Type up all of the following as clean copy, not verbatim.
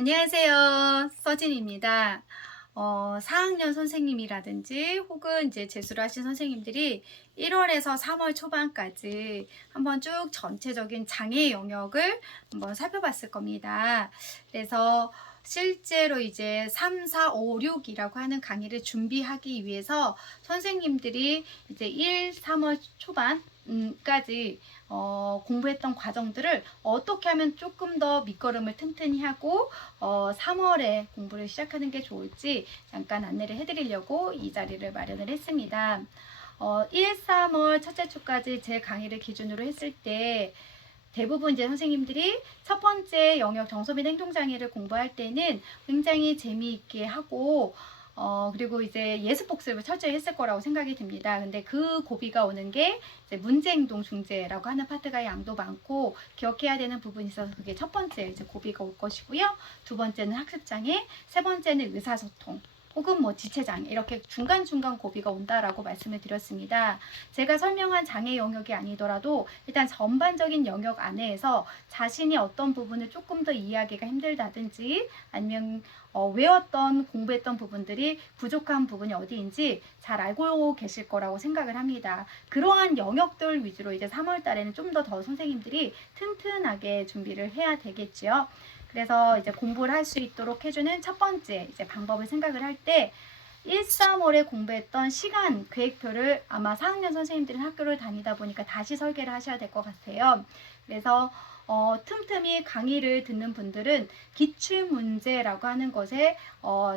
안녕하세요. 서진입니다. 4학년 선생님이라든지 혹은 이제 재수를 하신 선생님들이 1월에서 3월 초반까지 한번 쭉 전체적인 장애 영역을 한번 살펴봤을 겁니다. 그래서 실제로 이제 3, 4, 5, 6이라고 하는 강의를 준비하기 위해서 선생님들이 이제 1, 3월 초반 까지 공부했던 과정들을 어떻게 하면 조금 더 밑거름을 튼튼히 하고 3월에 공부를 시작하는 게 좋을지 잠깐 안내를 해드리려고 이 자리를 마련을 했습니다. 1, 3월 첫째 주까지 제 강의를 기준으로 했을 때 대부분 이제 선생님들이 첫 번째 영역 정서 및 행동장애를 공부할 때는 굉장히 재미있게 하고 그리고 이제 예습 복습을 철저히 했을 거라고 생각이 듭니다. 근데 그 고비가 오는 게 이제 문제행동 중재라고 하는 파트가 양도 많고 기억해야 되는 부분이 있어서 그게 첫 번째 이제 고비가 올 것이고요. 두 번째는 학습장애, 세 번째는 의사소통. 혹은 뭐 지체장애 이렇게 중간중간 고비가 온다라고 말씀을 드렸습니다. 제가 설명한 장애 영역이 아니더라도 일단 전반적인 영역 안에서 자신이 어떤 부분을 조금 더 이해하기가 힘들다든지 아니면 외웠던 공부했던 부분들이 부족한 부분이 어디인지 잘 알고 계실 거라고 생각을 합니다. 그러한 영역들 위주로 이제 3월 달에는 좀 더 선생님들이 튼튼하게 준비를 해야 되겠지요. 그래서 이제 공부를 할 수 있도록 해주는 첫 번째 이제 방법을 생각을 할 때 1, 3월에 공부했던 시간 계획표를 아마 4학년 선생님들은 학교를 다니다 보니까 다시 설계를 하셔야 될 것 같아요. 그래서 틈틈이 강의를 듣는 분들은 기출문제라고 하는 것에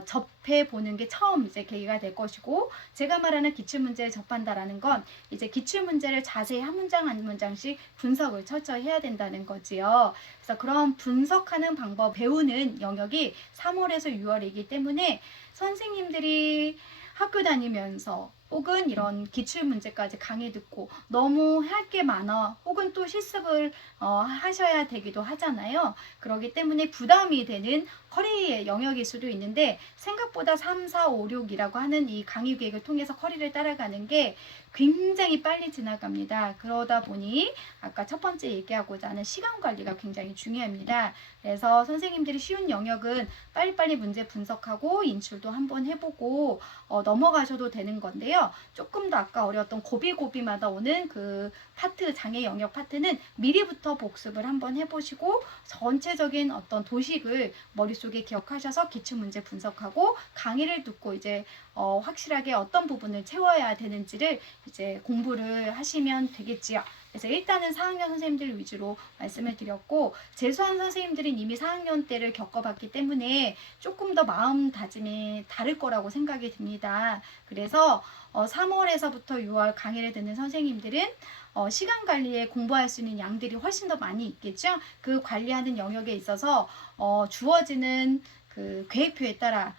접해보는 게 처음 이제 계기가 될 것이고, 제가 말하는 기출문제에 접한다라는 건 이제 기출문제를 자세히 한 문장 한 문장씩 분석을 철저히 해야 된다는 거지요. 그래서 그런 분석하는 방법 배우는 영역이 3월에서 6월이기 때문에 선생님들이 학교 다니면서 혹은 이런 기출문제까지 강의 듣고 너무 할 게 많아 혹은 또 실습을 하셔야 되기도 하잖아요. 그렇기 때문에 부담이 되는 커리의 영역일 수도 있는데 생각보다 3, 4, 5, 6이라고 하는 이 강의 계획을 통해서 커리를 따라가는 게 굉장히 빨리 지나갑니다. 그러다 보니 아까 첫 번째 얘기하고자 하는 시간 관리가 굉장히 중요합니다. 그래서 선생님들이 쉬운 영역은 빨리빨리 문제 분석하고 인출도 한번 해보고 넘어가셔도 되는 건데요. 조금 더 아까 어려웠던 고비고비마다 오는 그 파트, 장애 영역 파트는 미리부터 복습을 한번 해보시고 전체적인 어떤 도식을 머릿속에 기억하셔서 기출문제 분석하고 강의를 듣고 이제 확실하게 어떤 부분을 채워야 되는지를 이제 공부를 하시면 되겠지요. 그래서 일단은 4학년 선생님들 위주로 말씀을 드렸고, 재수한 선생님들은 이미 4학년 때를 겪어봤기 때문에 조금 더 마음다짐이 다를 거라고 생각이 듭니다. 그래서 3월에서부터 6월 강의를 듣는 선생님들은 시간 관리에 공부할 수 있는 양들이 훨씬 더 많이 있겠죠. 그 관리하는 영역에 있어서 주어지는 그 계획표에 따라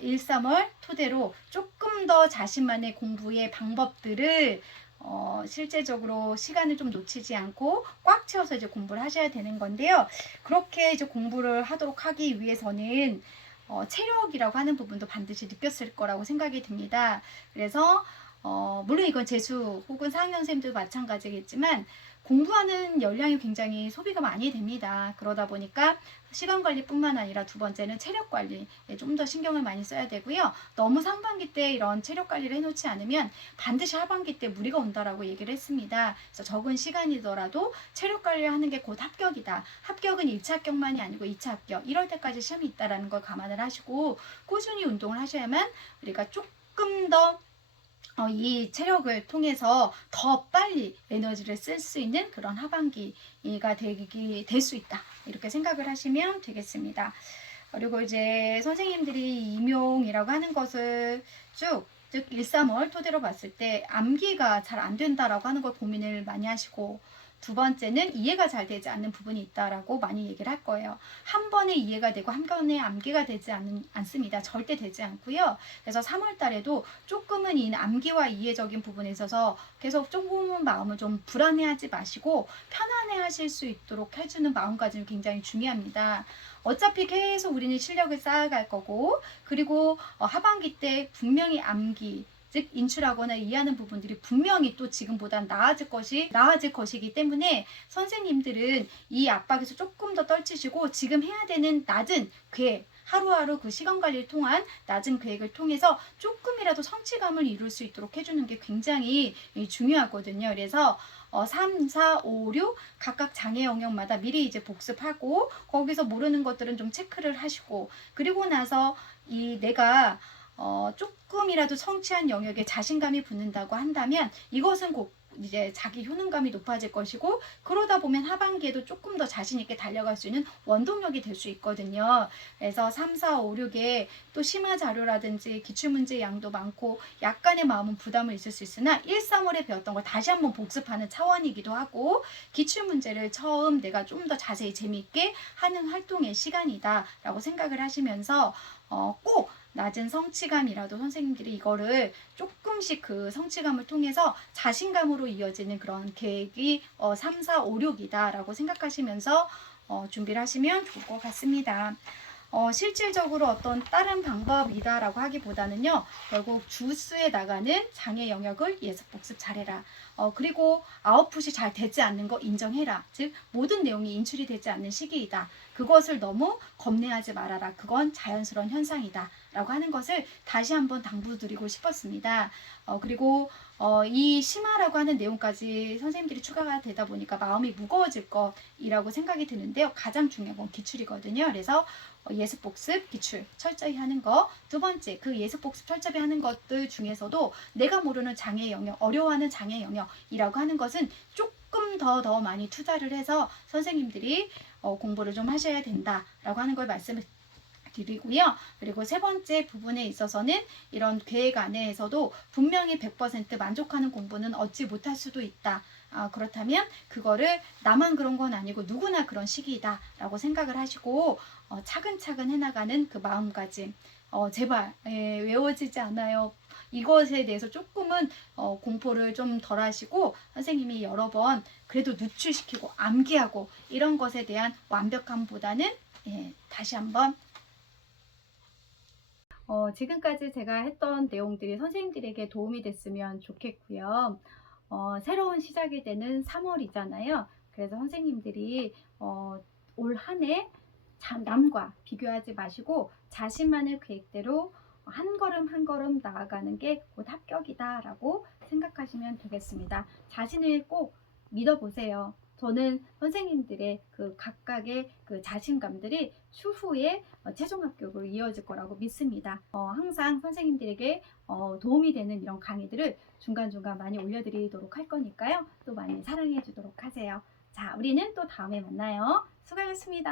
1, 3월 토대로 조금 더 자신만의 공부의 방법들을 실제적으로 시간을 좀 놓치지 않고 꽉 채워서 이제 공부를 하셔야 되는 건데요. 그렇게 이제 공부를 하도록 하기 위해서는 체력이라고 하는 부분도 반드시 느꼈을 거라고 생각이 듭니다. 그래서 물론 이건 재수 혹은 4학년 선생님도 마찬가지겠지만 공부하는 열량이 굉장히 소비가 많이 됩니다. 그러다 보니까 시간 관리뿐만 아니라 두 번째는 체력 관리에 좀 더 신경을 많이 써야 되고요. 너무 상반기 때 이런 체력 관리를 해놓지 않으면 반드시 하반기 때 무리가 온다라고 얘기를 했습니다. 그래서 적은 시간이더라도 체력 관리를 하는 게 곧 합격이다. 합격은 1차 합격만이 아니고 2차 합격, 이럴 때까지 시험이 있다는 걸 감안을 하시고 꾸준히 운동을 하셔야만 우리가 조금 더 이 체력을 통해서 더 빨리 에너지를 쓸 수 있는 그런 하반기가 될 수 있다. 이렇게 생각을 하시면 되겠습니다. 그리고 이제 선생님들이 임용이라고 하는 것을 즉 1, 3월 토대로 봤을 때 암기가 잘 안 된다라고 하는 걸 고민을 많이 하시고, 두 번째는 이해가 잘 되지 않는 부분이 있다라고 많이 얘기를 할 거예요. 한 번에 이해가 되고 한 번에 암기가 되지 않습니다. 절대 되지 않고요. 그래서 3월 달에도 조금은 이 암기와 이해적인 부분에 있어서 계속 조금은 마음을 좀 불안해하지 마시고 편안해 하실 수 있도록 해주는 마음가짐이 굉장히 중요합니다. 어차피 계속 우리는 실력을 쌓아갈 거고, 그리고 하반기 때 분명히 암기, 즉 인출하거나 이해하는 부분들이 분명히 또 지금보다 나아질 것이기 때문에 선생님들은 이 압박에서 조금 더 떨치시고 지금 해야 되는 낮은 계획, 하루하루 그 시간 관리를 통한 낮은 계획을 통해서 조금이라도 성취감을 이룰 수 있도록 해주는 게 굉장히 중요하거든요. 그래서 3, 4, 5, 6 각각 장애 영역마다 미리 이제 복습하고 거기서 모르는 것들은 좀 체크를 하시고, 그리고 나서 이 내가 조금이라도 성취한 영역에 자신감이 붙는다고 한다면 이것은 곧 이제 자기 효능감이 높아질 것이고, 그러다 보면 하반기에도 조금 더 자신 있게 달려갈 수 있는 원동력이 될 수 있거든요. 그래서 3, 4, 5, 6에 또 심화 자료라든지 기출문제 양도 많고 약간의 마음은 부담을 있을 수 있으나 1, 3월에 배웠던 걸 다시 한번 복습하는 차원이기도 하고, 기출문제를 처음 내가 좀 더 자세히 재미있게 하는 활동의 시간이다 라고 생각을 하시면서 꼭 낮은 성취감이라도 선생님들이 이거를 조금씩 그 성취감을 통해서 자신감으로 이어지는 그런 계획이 3, 4, 5, 6이다 라고 생각하시면서 준비를 하시면 좋을 것 같습니다. 실질적으로 어떤 다른 방법이다라고 하기보다는요, 결국 주스에 나가는 장애 영역을 예습 복습 잘해라. 그리고 아웃풋이 잘 되지 않는 거 인정해라. 즉 모든 내용이 인출이 되지 않는 시기이다. 그것을 너무 겁내하지 말아라. 그건 자연스러운 현상이다 라고 하는 것을 다시 한번 당부드리고 싶었습니다. 그리고 이 심화라고 하는 내용까지 선생님들이 추가가 되다 보니까 마음이 무거워질 것이라고 생각이 드는데요. 가장 중요한 건 기출이거든요. 그래서 예습 복습, 기출 철저히 하는 거. 두 번째, 그 예습 복습 철저히 하는 것들 중에서도 내가 모르는 장애 영역, 어려워하는 장애 영역이라고 하는 것은 조금 더 많이 투자를 해서 선생님들이 공부를 좀 하셔야 된다라고 하는 걸 말씀을 드리고요. 그리고 세 번째 부분에 있어서는 이런 계획 안에서도 분명히 100% 만족하는 공부는 얻지 못할 수도 있다. 그렇다면 그거를 나만 그런 건 아니고 누구나 그런 시기이다 라고 생각을 하시고 차근차근 해나가는 그 마음가짐, 제발 외워지지 않아요. 이것에 대해서 조금은 공포를 좀 덜 하시고 선생님이 여러 번 그래도 누출시키고 암기하고 이런 것에 대한 완벽함보다는 다시 한번 지금까지 제가 했던 내용들이 선생님들에게 도움이 됐으면 좋겠고요. 새로운 시작이 되는 3월이잖아요. 그래서 선생님들이 올 한 해 남과 비교하지 마시고 자신만의 계획대로 한 걸음 한 걸음 나아가는 게 곧 합격이다라고 생각하시면 되겠습니다. 자신을 꼭 믿어보세요. 저는 선생님들의 그 각각의 그 자신감들이 추후에 최종 합격으로 이어질 거라고 믿습니다. 항상 선생님들에게 도움이 되는 이런 강의들을 중간중간 많이 올려드리도록 할 거니까요. 또 많이 사랑해 주도록 하세요. 자, 우리는 또 다음에 만나요. 수고하셨습니다.